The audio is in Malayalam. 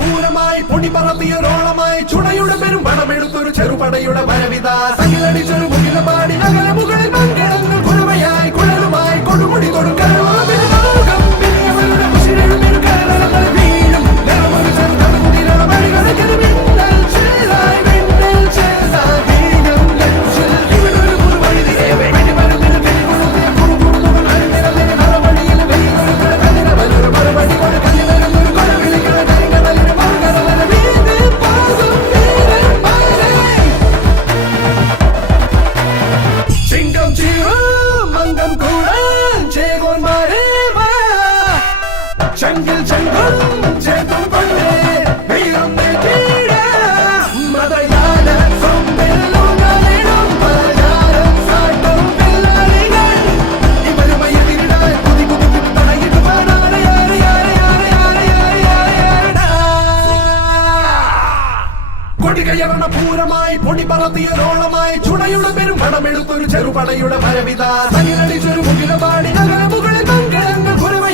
പൂരമായി പൊടി പറത്തിയൊരോളമായി ചുണയുടെ പെരും പണമെടുത്തൊരു ചെറുപടയുടെ വരവിത സകിലടിച്ചൊരു മുകില പാടി അകല മുകളിൽ മങ്കടങ്ങൾ കുരവയായി കുഴലുമായി കൊടുമുടി കൊടുക്കൽ ചെങ്കിൽ ചെങ്കൾ ചേത്തും പണ്ടേ വീറുന്നേ കീഴ മതയാന സൊമ്പെല്ലുകളിടും പലചാരം സാട്ടും പിള്ളാരികൾ ഇവരുമയെതിരിടാൻ കുതി കുതി തടയിട്ട് കൊടികയറണ പൂരമായി പൊടി പറത്തിയൊരോളമായി ചുണയുടെ പെരും പണമെടുത്തൊരു ചെറുപടയുടെ വരവിത സകിലടിച്ചൊരു മുകില പാടി അകല മുകളിൽ മംഗളങ്ങൾ കുരവ